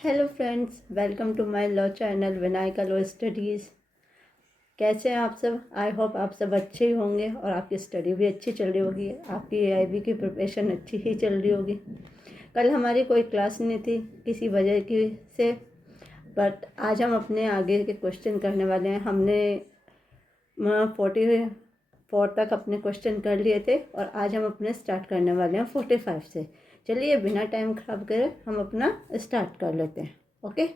Hello friends, welcome to my law channel Vinayaka law studies. कैसे हैं आप सब? आई होप आप सब अच्छे ही होंगे और आपकी स्टडी भी अच्छी चल रही होगी। आपकी एआईबी की प्रिपरेशन अच्छी ही चल रही होगी। कल हमारी कोई क्लास नहीं थी किसी वजह की से, बट आज हम अपने आगे के क्वेश्चन करने वाले हैं। हमने 44 तक अपने क्वेश्चन कर लिए थे और आज हम अपने स्टार्ट करने वाले हैं 45 से। चलिए बिना टाइम खराब करे हम अपना स्टार्ट कर लेते हैं। ओके,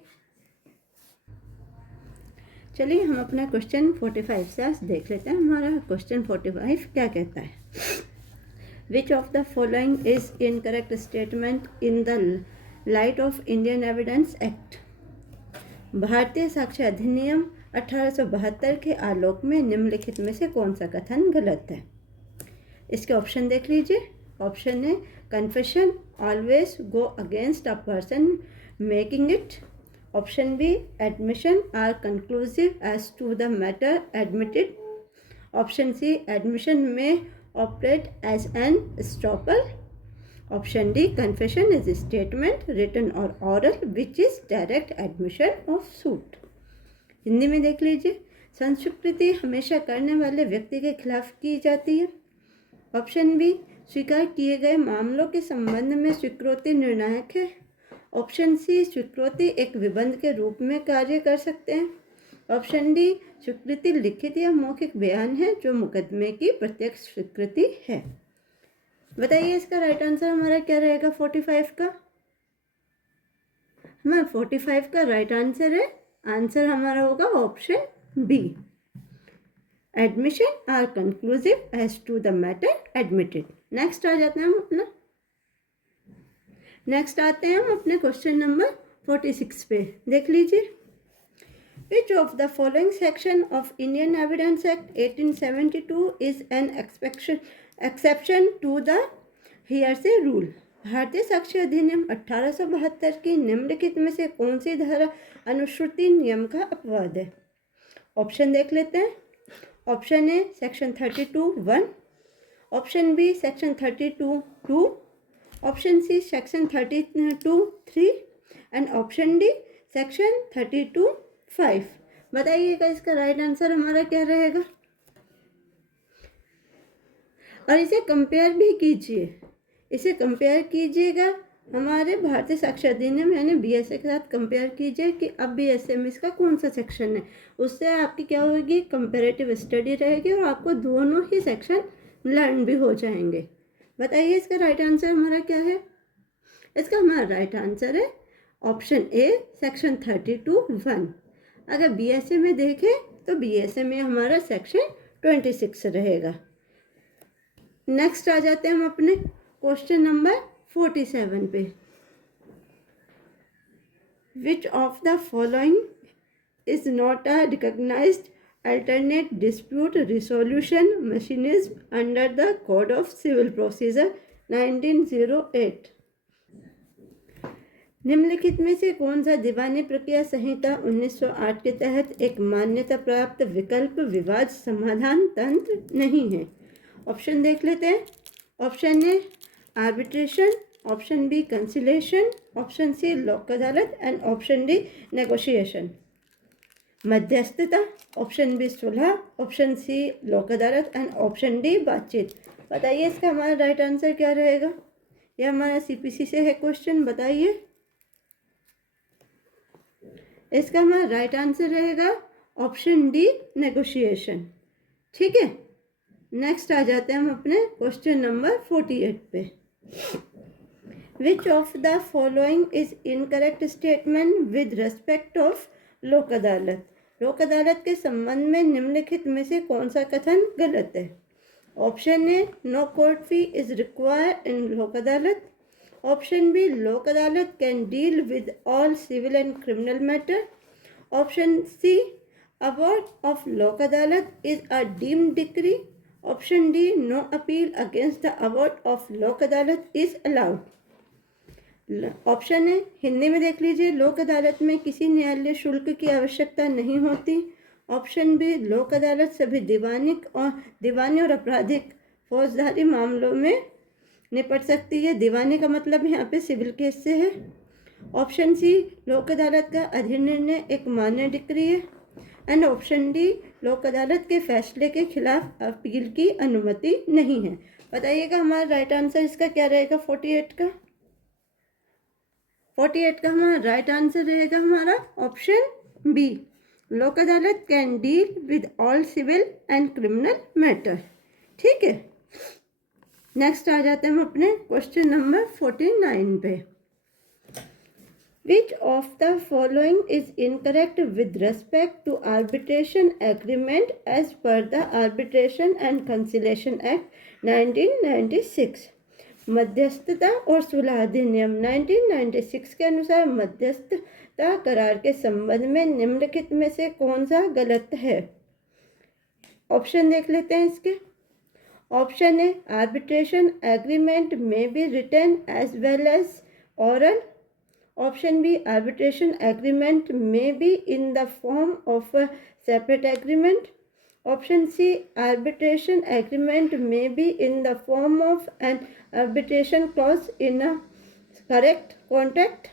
चलिए हम अपना क्वेश्चन 45 से आज देख लेते हैं। हमारा क्वेश्चन 45 क्या कहता है? विच of the following is incorrect statement in the light of Indian Evidence act. भारतीय साक्ष्य अधिनियम 1872 के आलोक में निम्नलिखित में से कौन सा कथन गलत है? इसके ऑप्शन देख लीजिए। Option A, confession always go against a person making it. Option B, admission are conclusive as to the matter admitted. Option C, admission may operate as an estoppel. Option D, confession is statement written or oral which is direct admission of suit. Hindi में देख लीजिए। संस्वीकृति हमेशा करने वाले व्यक्ति के खिलाफ की जाती है। ऑप्शन बी, स्वीकार किए गए मामलों के संबंध में स्वीकृति निर्णायक है। ऑप्शन सी, स्वीकृति एक विबंध के रूप में कार्य कर सकते हैं। ऑप्शन डी, स्वीकृति लिखित या मौखिक बयान है जो मुकदमे की प्रत्यक्ष स्वीकृति है। बताइए इसका राइट आंसर हमारा क्या रहेगा 45 का? हमारा 45 का राइट आंसर है, आंसर हमारा होगा option B, admission are conclusive as to the matter admitted. Next आ जाते हैं हम अपने क्वेश्चन नंबर 46 पे। देख लीजिए। Which of the following section of Indian Evidence Act 1872 is an exception to the hearsay rule. भारतीय साक्ष्य अधिनियम 1872 की निम्नलिखित में से कौन सी धारा अनुश्रुति नियम का अपवाद है? ऑप्शन देख लेते हैं। Option A, section 32(1). Option B, section 32(2). Option C, section 32(3) and option D, section 32(5). बताइएगा इसका राइट आंसर हमारा क्या रहेगा और इसे कंपेयर भी कीजिए। इसे कंपेयर कीजिएगा हमारे भारतीय साक्ष्य अधिनियम यानी बीएसए के साथ कंपेयर कीजिए कि अब बीएसए में इसका कौन सा सेक्शन है। उससे आपकी क्या होगी, कंपेरेटिव स्टडी रहेगी और आपको दोनों ही सेक्शन लर्न भी हो जाएंगे। बताइए इसका राइट आंसर हमारा क्या है? इसका हमारा राइट आंसर है ऑप्शन ए, सेक्शन 32(1). अगर बीएसए में देखें तो बीएसए में हमारा सेक्शन 26 रहेगा। नेक्स्ट आ जाते हैं हम अपने क्वेश्चन नंबर 47 पे। Which of the following is not a recognised alternate dispute resolution mechanism under the Code of Civil Procedure 1908। निम्नलिखित में से कौन सा दीवानी प्रक्रिया संहिता 1908 के तहत एक मान्यता प्राप्त विकल्प विवाद समाधान तंत्र नहीं है? ऑप्शन देख लेते हैं। Option A, arbitration. Option B, conciliation. Option C, Lok Adalat and option D, negotiation. मध्यस्थता। ऑप्शन बी, सुलह। Option C, Lok Adalat and option D, बातचीत। बताइए इसका हमारा राइट आंसर क्या रहेगा? यह हमारा सीपीसी से है क्वेश्चन। बताइए इसका हमारा राइट आंसर रहेगा ऑप्शन डी, नेगोशिएशन। ठीक है, नेक्स्ट आ जाते हैं हम अपने क्वेश्चन नंबर 48 पे। Which of the following is incorrect statement with respect of Lok अदालत। लोक अदालत के संबंध में निम्नलिखित में से कौन सा कथन गलत है? Option A, no court fee is required in Lok Adalat. Option B, Lok Adalat can deal with all civil and criminal matter. Option C, award of Lok Adalat is a deemed decree. Option D, no appeal against the award of Lok Adalat is allowed. Option है, हिंदी में देख लीजिए, लोक अदालत में किसी न्यायालय शुल्क की आवश्यकता नहीं होती। ऑप्शन बी, लोक अदालत सभी दीवानी और आपराधिक फौजदारी मामलों में निपट सकती है। दीवानी का मतलब यहाँ पे सिविल केस से है। ऑप्शन सी, लोक अदालत का अधिनिर्णय एक मान्य डिक्री है। एंड ऑप्शन डी, लोक अदालत के फैसले के खिलाफ अपील की अनुमति नहीं है। बताइएगा हमारा राइट आंसर इसका क्या रहेगा 48 का। 48 का हमारा राइट आंसर रहेगा हमारा option B, Lok Adalat can deal with all civil and criminal matter. ठीक है, नेक्स्ट आ जाते हैं हम अपने क्वेश्चन नंबर 49 पे। Which of the following is incorrect with respect to arbitration agreement as per the Arbitration and Conciliation Act 1996? मध्यस्थता और सुलह अधिनियम 1996 के अनुसार मध्यस्थता करार के संबंध में निम्नलिखित में से कौन सा गलत है। ऑप्शन देख लेते हैं इसके। ऑप्शन ए, आर्बिट्रेशन एग्रीमेंट में be written as well as oral. Option B, arbitration agreement may be in the form of a separate agreement. Option C, arbitration agreement may be in the form of an arbitration clause in a correct contract.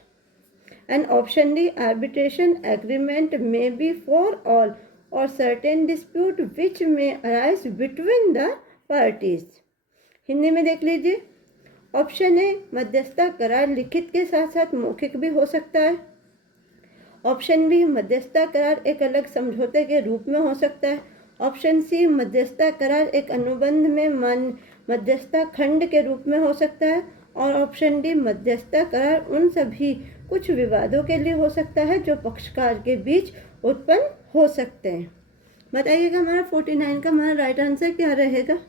And option D, arbitration agreement may be for all or certain dispute which may arise between the parties. Hindi में देख लीजिए। Option ए, मध्यस्थता करार लिखित के साथ साथ मौखिक भी हो सकता है। ऑप्शन बी, मध्यस्थता करार एक अलग समझौते के रूप में हो सकता है। ऑप्शन सी, मध्यस्थता करार एक अनुबंध में मध्यस्थता खंड के रूप में हो सकता है। और ऑप्शन डी, मध्यस्थता करार उन सभी कुछ विवादों के लिए हो सकता है जो पक्षकार के बीच उत्पन्न हो सकते हैं। बताइएगा हमारा 49 का हमारा राइट आंसर क्या रहेगा।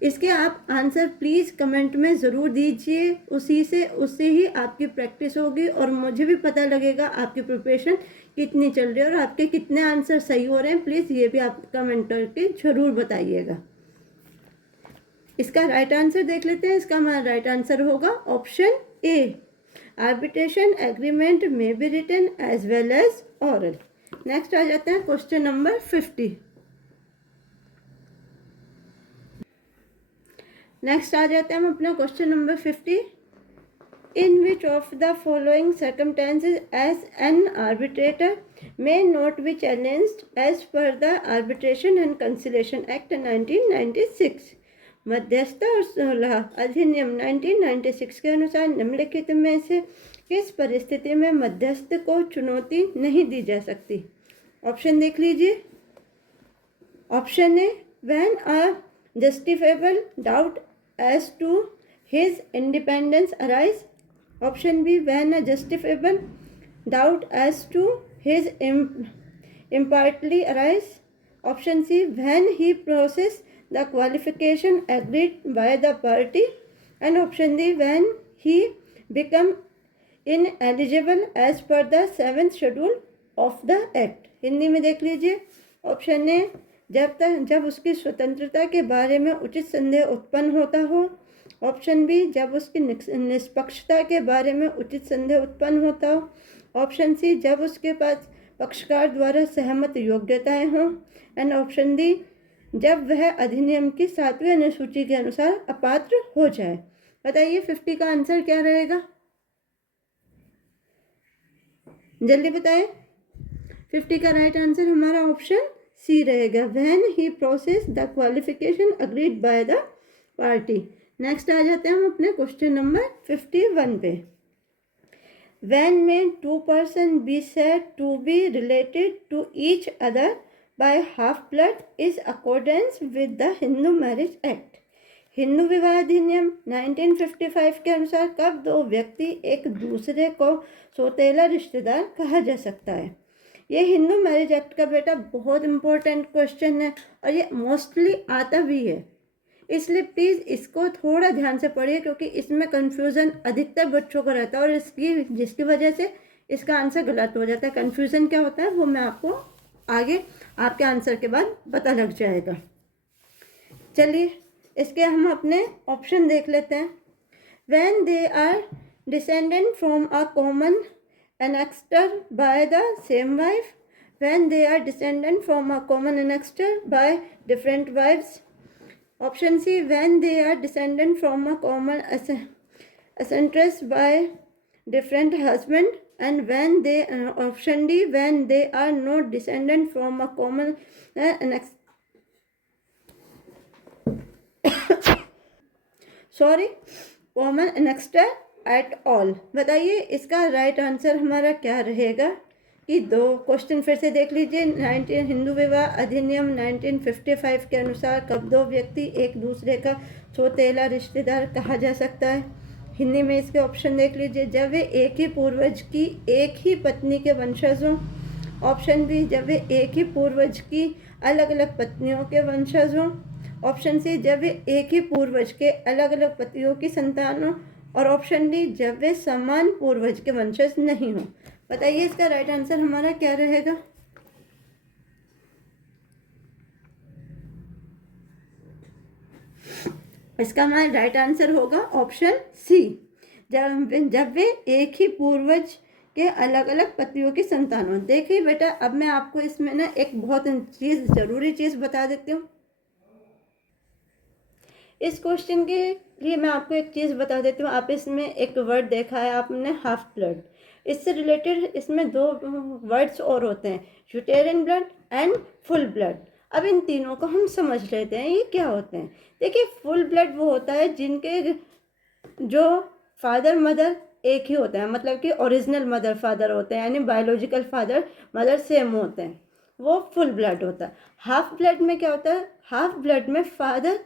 इसके आप आंसर प्लीज़ कमेंट में ज़रूर दीजिए, उससे ही आपकी प्रैक्टिस होगी और मुझे भी पता लगेगा आपकी प्रिपरेशन कितनी चल रही है और आपके कितने आंसर सही हो रहे हैं। प्लीज़ ये भी आप कमेंट करके ज़रूर बताइएगा। इसका राइट आंसर देख लेते हैं। इसका हमारा राइट आंसर होगा ऑप्शन ए, आर्बिट्रेशन एग्रीमेंट में be written as well as oral. Next आ जाते हैं क्वेश्चन नंबर 50। नेक्स्ट आ जाते हैं हम अपना question number 50। In which of the following circumstances as an arbitrator may not be challenged as per the Arbitration and Conciliation Act 1996? मध्यस्थता और सुलह अधिनियम 1996 के अनुसार निम्नलिखित में से किस परिस्थिति में मध्यस्थ को चुनौती नहीं दी जा सकती। ऑप्शन देख लीजिए। Option A, when a justifiable doubt as to his independence arise. Option B, when a justifiable doubt as to his impartiality arise. Option C, when he possesses the qualification agreed by the party. And option D, when he become ineligible as per the 7th schedule of the act. Hindi में देख लीजिए। Option ए, जब उसकी स्वतंत्रता के बारे में उचित संदेह उत्पन्न होता हो। ऑप्शन बी, जब उसकी निष्पक्षता के बारे में उचित संदेह उत्पन्न होता हो। ऑप्शन सी, जब उसके पास पक्षकार द्वारा सहमत योग्यताएं हों। एंड ऑप्शन डी, जब वह अधिनियम की 7वीं अनुसूची के अनुसार अपात्र हो जाए। बताइए 50 का आंसर क्या रहेगा, जल्दी बताएं। 50 का राइट आंसर हमारा ऑप्शन सी रहेगा, when he process the qualification agreed by the party. Next आ जाते हैं हम अपने क्वेश्चन नंबर 51 पे। व्हेन में 2 person be said to be related to each other by half blood is accordance with the Hindu Marriage Act. हिंदू विवाह अधिनियम 1955 के अनुसार कब दो व्यक्ति एक दूसरे को सौतेला रिश्तेदार कहा जा सकता है। ये हिंदू मैरिज एक्ट का बेटा बहुत इंपॉर्टेंट क्वेश्चन है और ये मोस्टली आता भी है, इसलिए प्लीज़ इसको थोड़ा ध्यान से पढ़िए क्योंकि इसमें कंफ्यूजन अधिकतर बच्चों को रहता है और जिसकी वजह से इसका आंसर गलत हो जाता है। कंफ्यूजन क्या होता है वो मैं आपको आगे आपके आंसर के बाद पता लग जाएगा। चलिए इसके हम अपने ऑप्शन देख लेते हैं। When they are descendant from a common annexed by the same wife, when they are descendant from a common annexed by different wives. Option C, when they are descendant from a common ancestors by different husband, and when they option D, when they are not descendant from a common common एनेक्स्टर at all. बताइए इसका right answer हमारा क्या रहेगा। कि दो question फिर से देख लीजिए। 19 हिंदू विवाह अधिनियम 1955 के अनुसार कब दो व्यक्ति एक दूसरे का सौतेला रिश्तेदार कहा जा सकता है। हिंदी में इसके ऑप्शन देख लीजिए। जब वे एक ही पूर्वज की एक ही पत्नी के वंशज हों। ऑप्शन बी, जब वे एक ही पूर्वज की अलग अलग पत्नियों के वंशज हों। ऑप्शन सी, जब वे एक ही पूर्वज के अलग अलग पतियों की संतान हों। और ऑप्शन डी, जब वे समान पूर्वज के वंशज नहीं हों। बताइए इसका राइट आंसर हमारा क्या रहेगा। इसका हमारा राइट आंसर होगा ऑप्शन सी, जब वे एक ही पूर्वज के अलग अलग पतियों की संतान हो। देखिए बेटा, अब मैं आपको इसमें ना एक बहुत ज़रूरी चीज़ बता देती हूँ। इस क्वेश्चन के लिए मैं आपको एक चीज़ बता देती हूँ। आप इसमें एक वर्ड देखा है आपने, हाफ ब्लड। इससे रिलेटेड इसमें दो वर्ड्स और होते हैं, यूटेरिन ब्लड एंड फुल ब्लड। अब इन तीनों को हम समझ लेते हैं, ये क्या होते हैं। देखिए, फुल ब्लड वो होता है जिनके जो फादर मदर एक ही होता है, मतलब कि ओरिजिनल मदर फादर होते हैं, यानी बायोलॉजिकल फादर मदर सेम होते हैं, वो फुल ब्लड होता है। हाफ ब्लड में क्या होता है, हाफ ब्लड में फादर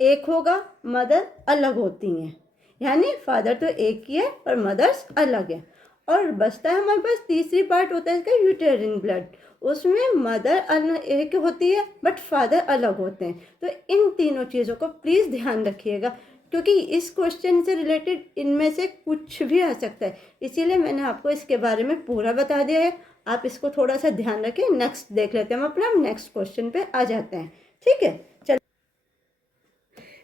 एक होगा, मदर अलग होती हैं, यानी फादर तो एक ही है पर मदर्स अलग है। और बचता है हमारे पास तीसरी पार्ट होता है इसका, यूटेरिन ब्लड। उसमें मदर एक होती है बट फादर अलग होते हैं। तो इन तीनों चीज़ों को प्लीज़ ध्यान रखिएगा, क्योंकि इस क्वेश्चन से रिलेटेड इनमें से कुछ भी आ सकता है, इसीलिए मैंने आपको इसके बारे में पूरा बता दिया है। आप इसको थोड़ा सा ध्यान रखें। नेक्स्ट देख लेते हैं, हम अपना नेक्स्ट क्वेश्चन पे आ जाते हैं। ठीक है, चल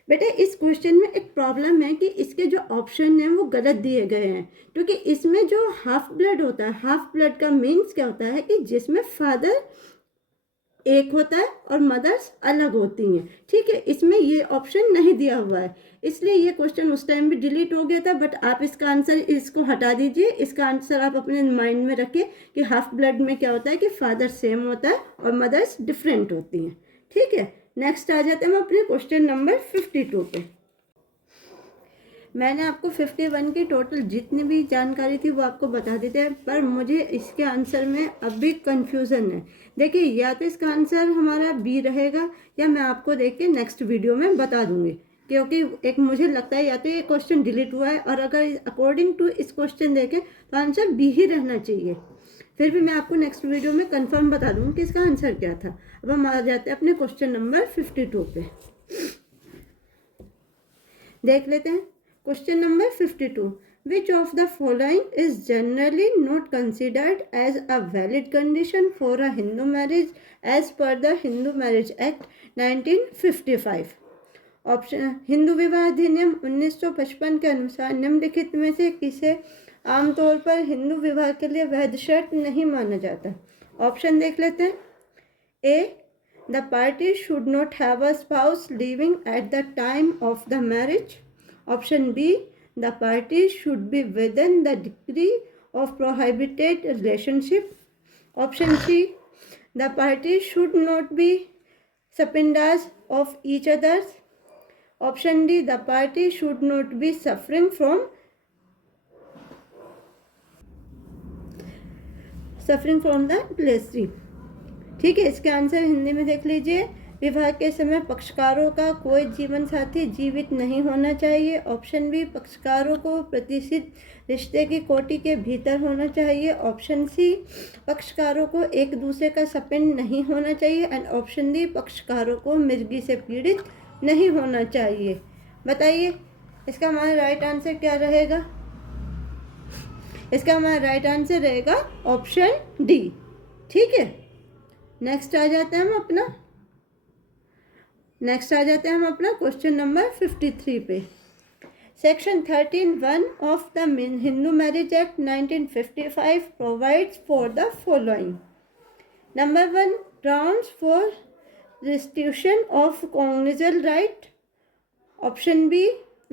बेटा, इस क्वेश्चन में एक प्रॉब्लम है कि इसके जो ऑप्शन हैं वो गलत दिए गए हैं, क्योंकि इसमें जो हाफ ब्लड होता है, हाफ ब्लड का मीन्स क्या होता है कि जिसमें फादर एक होता है और मदर्स अलग होती हैं। ठीक है, इसमें ये ऑप्शन नहीं दिया हुआ है, इसलिए ये क्वेश्चन उस टाइम भी डिलीट हो गया था। बट आप इसका आंसर इसको हटा दीजिए। इसका आंसर आप अपने माइंड में रखिए कि हाफ ब्लड में क्या होता है कि फादर सेम होता है और मदर्स डिफरेंट होती हैं। ठीक है, नेक्स्ट आ जाते हैं हम अपने क्वेश्चन नंबर 52 पे। मैंने आपको 51 की टोटल जितनी भी जानकारी थी वो आपको बता दी थी, पर मुझे इसके आंसर में अब भी कन्फ्यूज़न है। देखिए, या तो इसका आंसर हमारा बी रहेगा, या मैं आपको देख के नेक्स्ट वीडियो में बता दूंगी, क्योंकि एक मुझे लगता है या तो ये क्वेश्चन डिलीट हुआ है, और अगर अकॉर्डिंग टू इस क्वेश्चन देखें तो आंसर बी ही रहना चाहिए। फिर भी मैं आपको नेक्स्ट वीडियो में कंफर्म बता दूंगी कि इसका आंसर क्या था। अब हम आ जाते हैं अपने क्वेश्चन नंबर 52 पे। देख लेते हैं question number 52। Which of the following is generally not considered as a valid condition for a Hindu marriage as per the Hindu Marriage Act 1955? Option, Hindu विवाह अधिनियम 1955 के अनुसार निम्नलिखित में से किसे आमतौर पर हिंदू विवाह के लिए वैध शर्त नहीं माना जाता। ऑप्शन देख लेते हैं। A, the party should not have a spouse living at the time of the marriage. Option B, the party should be within the degree of prohibited relationship. Option C, the party should not be subpoenas of each others. Option D, the party should not be suffering from the leprosy. ठीक है, इसके answer Hindi में देख लीजिए। विवाह के समय पक्षकारों का कोई जीवन साथी जीवित नहीं होना चाहिए। ऑप्शन बी, पक्षकारों को प्रतिष्ठित रिश्ते की कोटि के भीतर होना चाहिए। ऑप्शन सी, पक्षकारों को एक दूसरे का सपिंड नहीं होना चाहिए। एंड ऑप्शन डी, पक्षकारों को मिर्गी से पीड़ित नहीं होना चाहिए। बताइए इसका हमारा राइट आंसर क्या रहेगा। इसका हमारा राइट आंसर रहेगा ऑप्शन डी। ठीक है, नेक्स्ट आ जाते हैं हम अपना क्वेश्चन नंबर 53 पे। Section 13(1) of the Hindu Marriage act 1955 provides for the following. Number 1, grounds for restitution of cognizant right. Option B,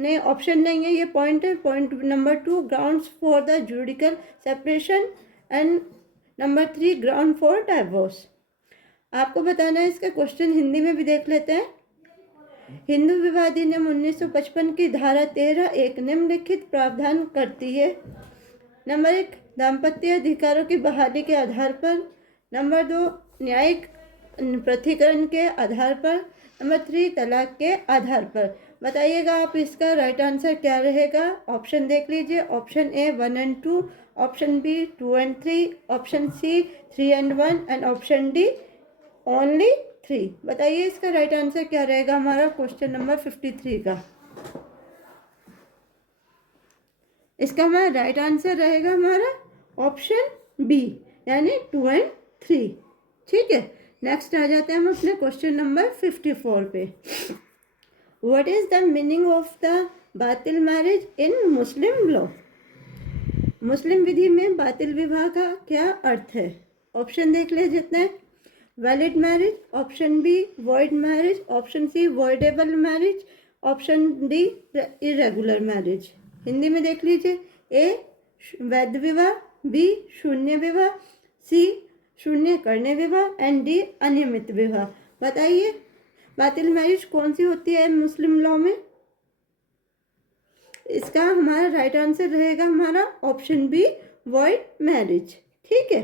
नहीं, ऑप्शन नहीं है, ये पॉइंट है। Point number 2 grounds for the judicial separation and number 3 ground for divorce. आपको बताना है। इसका question Hindi में भी देख लेते हैं। हिंदू विवाह अधिनियम 1955 की धारा 13 एक निम्नलिखित प्रावधान करती है। नंबर 1 दाम्पत्य अधिकारों की बहाली के आधार पर। नंबर 2 न्यायिक पृथक्करण के आधार पर। नंबर 3 तलाक के आधार पर। बताइएगा आप इसका राइट आंसर क्या रहेगा। ऑप्शन देख लीजिए। Option A 1 and 2, option B 2 and 3, option C 3 and 1 and option D only 3। बताइए इसका राइट आंसर क्या रहेगा हमारा क्वेश्चन नंबर 53 का। इसका हमारा राइट आंसर रहेगा हमारा ऑप्शन बी, यानी 2 एंड 3। ठीक है, नेक्स्ट आ जाते हैं हम अपने क्वेश्चन नंबर 54 पे। What is the meaning of the बातिल मैरिज इन मुस्लिम लॉ। मुस्लिम विधि में बातिल विवाह का क्या अर्थ है। ऑप्शन देख ले जितने हैं। Valid marriage, option B void marriage, option C voidable marriage, option D irregular marriage. Hindi में देख लीजिए। ए वैध विवाह, बी शून्य विवाह, सी शून्य करने विवाह एंड डी अनियमित विवाह। बताइए बातिल मैरिज कौन सी होती है मुस्लिम लॉ में। इसका हमारा राइट आंसर रहेगा हमारा ऑप्शन बी वॉइड मैरिज। ठीक है,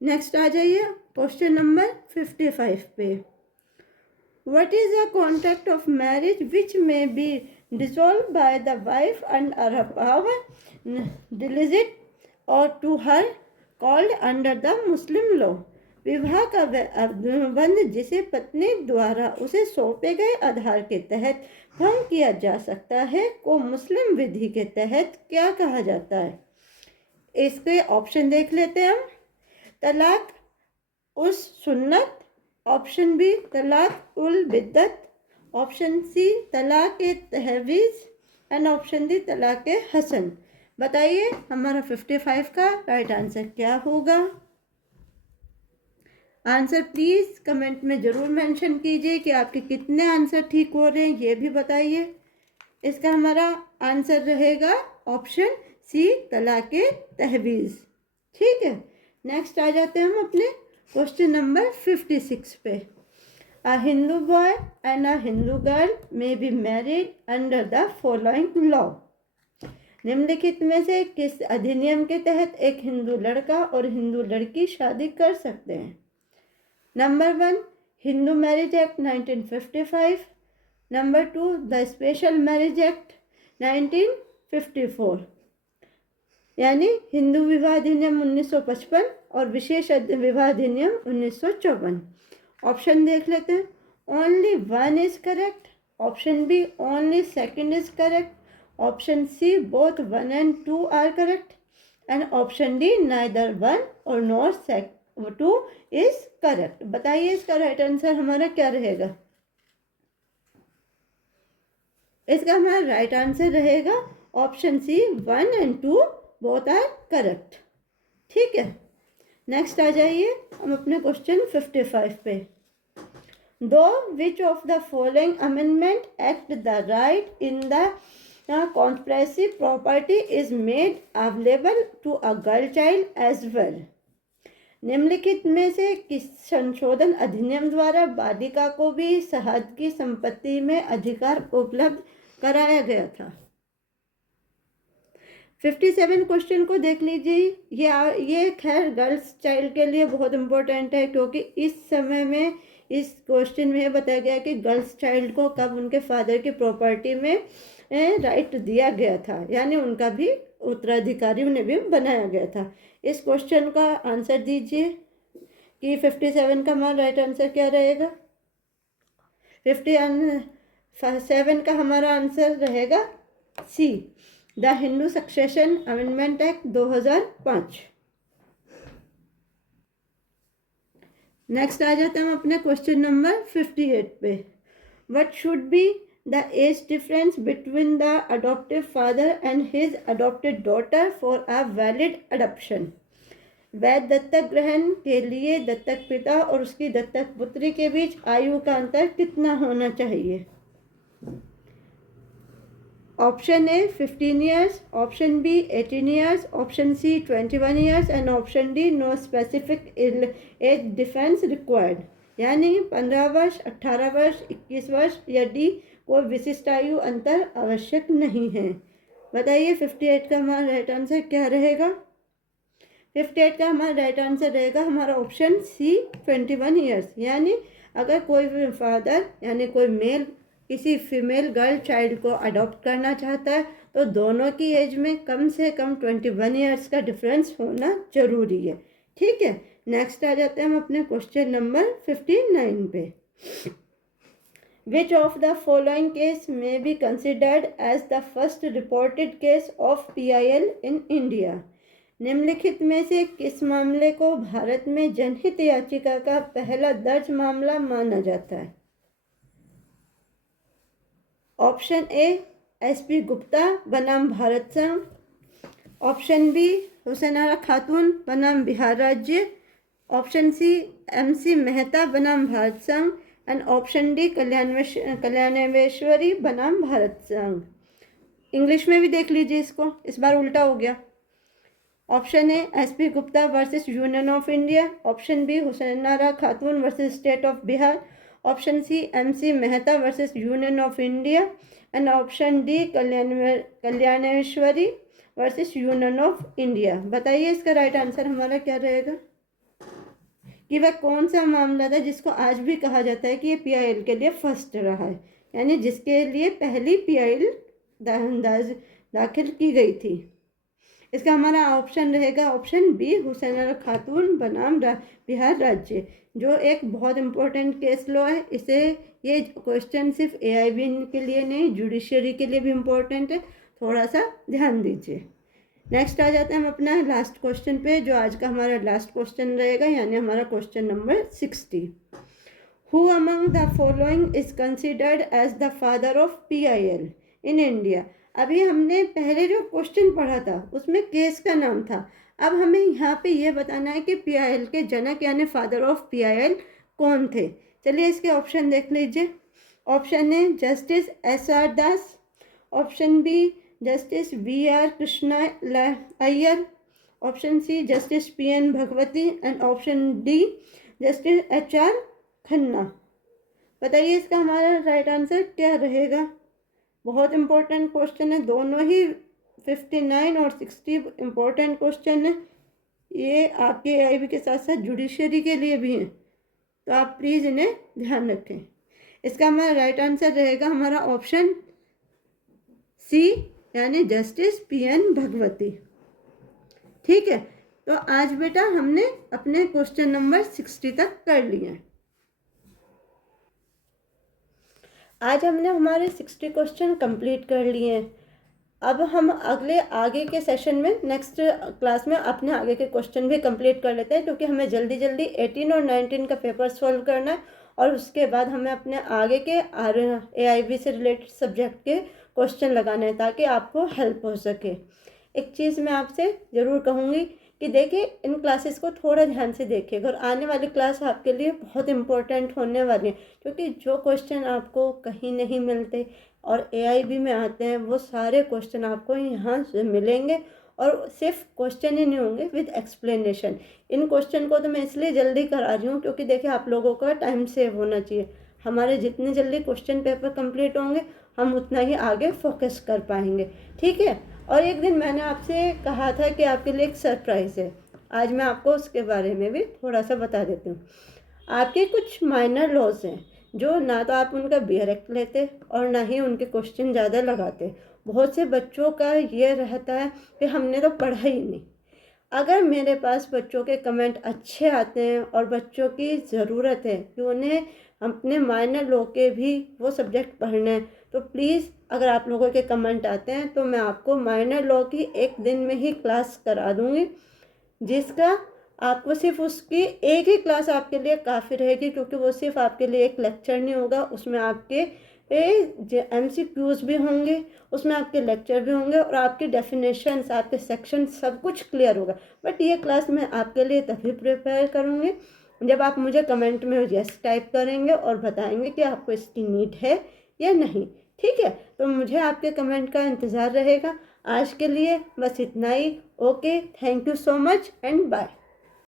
नेक्स्ट आ जाइए क्वेश्चन नंबर 55 पे। What is a contract of marriage विच में B dissolved by the wife under her power, delegate or to her called under the Muslim law। विवाह का बंध जिसे पत्नी द्वारा उसे सौंपे गए आधार के तहत भंग किया जा सकता है को मुस्लिम विधि के तहत क्या कहा जाता है। इसके ऑप्शन देख लेते हैं हम। तलाक उस सुन्नत, ऑप्शन बी तलाक उल बिद्दत, ऑप्शन सी तलाक तहवीज़ एंड ऑप्शन डी तलाक हसन। बताइए हमारा 55 का राइट आंसर क्या होगा। आंसर प्लीज़ कमेंट में ज़रूर मेंशन कीजिए कि आपके कितने आंसर ठीक हो रहे हैं, ये भी बताइए। इसका हमारा आंसर रहेगा ऑप्शन सी तलाक तहवीज़। ठीक है, नेक्स्ट आ जाते हैं हम अपने क्वेश्चन नंबर 56 पे। A Hindu boy and a Hindu girl may be married under the following law। निम्नलिखित में से किस अधिनियम के तहत एक हिंदू लड़का और हिंदू लड़की शादी कर सकते हैं। Number 1 Hindu Marriage act 1955, number 2 the special marriage act 1954, यानी हिंदू विवाह अधिनियम 1955 और विशेष विवाह अधिनियम 1954। ऑप्शन देख लेते हैं। Only 1 is correct, option B only 2 is correct, option C both 1 and 2 are correct and option D neither 1 और नॉर 2 इज करेक्ट। बताइए इसका राइट आंसर हमारा क्या रहेगा। इसका हमारा राइट आंसर रहेगा option C 1 and 2 both are correct. ठीक है, नेक्स्ट आ जाइए हम अपने क्वेश्चन 55 पे। दो which of the following amendment act the right in the conspiracy property is made available to a girl child as well. निम्नलिखित में से किस संशोधन अधिनियम द्वारा बालिका को भी शहादत की संपत्ति में अधिकार उपलब्ध कराया गया था। 57 क्वेश्चन को देख लीजिए। ये खैर गर्ल्स चाइल्ड के लिए बहुत इम्पोर्टेंट है, क्योंकि इस समय में इस क्वेश्चन में बताया गया कि गर्ल्स चाइल्ड को कब उनके फादर की प्रॉपर्टी में राइट दिया गया था, यानी उनका भी उत्तराधिकारी उन्हें भी बनाया गया था। इस क्वेश्चन का आंसर दीजिए कि 57 का हमारा राइट आंसर क्या रहेगा। 57 का हमारा आंसर रहेगा C the Hindu succession amendment act 2005। Next आ जाते हैं हम अपने क्वेश्चन नंबर 58 पे। What should be the age difference between the adoptive father and his adopted daughter for a valid adoption. वैध दत्तक ग्रहण के लिए दत्तक पिता और उसकी दत्तक पुत्री के बीच आयु का अंतर कितना होना चाहिए। Option A 15 years, option B 18 years, option C 21 years and option D no specific age difference required. यानी 15 वर्ष, 18 वर्ष, 21 वर्ष या डी कोई विशिष्ट आयु अंतर आवश्यक नहीं है। बताइए 58 का हमारा राइट आंसर क्या रहेगा? 58 का हमारा राइट आंसर रहेगा हमारा ऑप्शन सी 21 ईयर्स। यानी अगर कोई भी फादर यानी कोई मेल किसी फीमेल गर्ल चाइल्ड को अडॉप्ट करना चाहता है तो दोनों की एज में कम से कम 21 ईयर्स का डिफरेंस होना जरूरी है। ठीक है, नेक्स्ट आ जाते हैं हम अपने क्वेश्चन नंबर 59 पे। Which of the following case may be considered as the first reported case of PIL in India? निम्नलिखित में से किस मामले को भारत में जनहित याचिका का पहला दर्ज मामला माना जाता है? ऑप्शन ए SP गुप्ता बनाम भारत संघ, ऑप्शन बी हुसैन आरा खातून बनाम बिहार राज्य, ऑप्शन सी MC मेहता बनाम भारत संघ एंड ऑप्शन डी कल्याणेश्वरी बनाम भारत संघ। इंग्लिश में भी देख लीजिए इसको, इस बार उल्टा हो गया। Option A SP Gupta versus Union of India, option B Hussain Ara Khatoon versus State of Bihar, option C MC Mehta versus Union of India and option D Kalyaneshwari versus Union of India. बताइए इसका राइट आंसर हमारा क्या रहेगा कि वह कौन सा मामला था जिसको आज भी कहा जाता है कि ये PIL के लिए फर्स्ट रहा है, यानी जिसके लिए पहली PIL दाखिल की गई थी। इसका हमारा ऑप्शन रहेगा ऑप्शन बी हुसैन आरा खातून बनाम बिहार राज्य, जो एक बहुत इम्पोर्टेंट केस लॉ है। इसे ये क्वेश्चन सिर्फ AIB के लिए नहीं जुडिशरी के लिए भी इम्पोर्टेंट है, थोड़ा सा ध्यान दीजिए। नेक्स्ट आ जाते हैं हम अपना लास्ट क्वेश्चन पे, जो आज का हमारा लास्ट क्वेश्चन रहेगा, यानी हमारा question number 60। Who among the following is considered as the father of PIL in India? अभी हमने पहले जो क्वेश्चन पढ़ा था उसमें केस का नाम था, अब हमें यहाँ पे ये बताना है कि PIL के जनक यानी फादर ऑफ PIL कौन थे। चलिए इसके ऑप्शन देख लीजिए। Option A justice SR Das, option B justice VR Krishna Iyer, option C justice PN Bhagwati and option D justice HR Khanna. बताइए इसका हमारा राइट आंसर क्या रहेगा? बहुत इम्पोर्टेंट क्वेश्चन है, दोनों ही 59 और 60 इम्पोर्टेंट क्वेश्चन है। ये आपके AIB के साथ साथ जुडिशरी के लिए भी हैं, तो आप प्लीज़ इन्हें ध्यान रखें। इसका हमारा राइट आंसर रहेगा हमारा ऑप्शन सी यानी जस्टिस PN भगवती। ठीक है, तो आज बेटा हमने अपने क्वेश्चन नंबर 60 तक कर लिए। आज हमने हमारे 60 क्वेश्चन कंप्लीट कर लिए हैं। अब हम आगे के सेशन में नेक्स्ट क्लास में अपने आगे के क्वेश्चन भी कंप्लीट कर लेते हैं, क्योंकि हमें जल्दी जल्दी 18 और 19 का पेपर सॉल्व करना है और उसके बाद हमें अपने आगे के AIB से रिलेटेड सब्जेक्ट के क्वेश्चन लगाने हैं ताकि आपको हेल्प हो सके। एक चीज़ मैं आपसे ज़रूर कहूँगी कि देखिए इन क्लासेस को थोड़ा ध्यान से देखिएगा और आने वाली क्लास आपके लिए बहुत इम्पोर्टेंट होने वाली है, क्योंकि जो क्वेश्चन आपको कहीं नहीं मिलते और AIB में आते हैं वो सारे क्वेश्चन आपको यहाँ से मिलेंगे, और सिर्फ क्वेश्चन ही नहीं होंगे विद एक्सप्लेनेशन। इन क्वेश्चन को तो मैं इसलिए जल्दी करा रही हूँ क्योंकि देखिए आप लोगों का टाइम सेव होना चाहिए। हमारे जितने जल्दी क्वेश्चन पेपर कंप्लीट होंगे हम उतना ही आगे फोकस कर पाएंगे। ठीक है, और एक दिन मैंने आपसे कहा था कि आपके लिए एक सरप्राइज़ है, आज मैं आपको उसके बारे में भी थोड़ा सा बता देती हूँ। आपके कुछ माइनर लॉज हैं जो ना तो आप उनका डायरेक्ट लेते और ना ही उनके क्वेश्चन ज़्यादा लगाते। बहुत से बच्चों का ये रहता है कि हमने तो पढ़ा ही नहीं। अगर मेरे पास बच्चों के कमेंट अच्छे आते हैं और बच्चों की ज़रूरत है कि उन्हें अपने माइनर लॉ के भी वो सब्जेक्ट पढ़ने हैं, तो प्लीज़ अगर आप लोगों के कमेंट आते हैं तो मैं आपको माइनर लॉ की एक दिन में ही क्लास करा दूँगी, जिसका आपको सिर्फ उसकी एक ही क्लास आपके लिए काफ़ी रहेगी, क्योंकि वो सिर्फ आपके लिए एक लेक्चर नहीं होगा, उसमें आपके MCQs भी होंगे, उसमें आपके लेक्चर भी होंगे और आपके डेफिनेशंस, आपके सेक्शन सब कुछ क्लियर होगा। बट ये क्लास मैं आपके लिए तभी प्रिपेयर करूँगी जब आप मुझे कमेंट में यस टाइप करेंगे और बताएंगे कि आपको इसकी नीड है या नहीं। ठीक है, तो मुझे आपके कमेंट का इंतज़ार रहेगा। आज के लिए बस इतना ही। Okay, thank you so much and bye.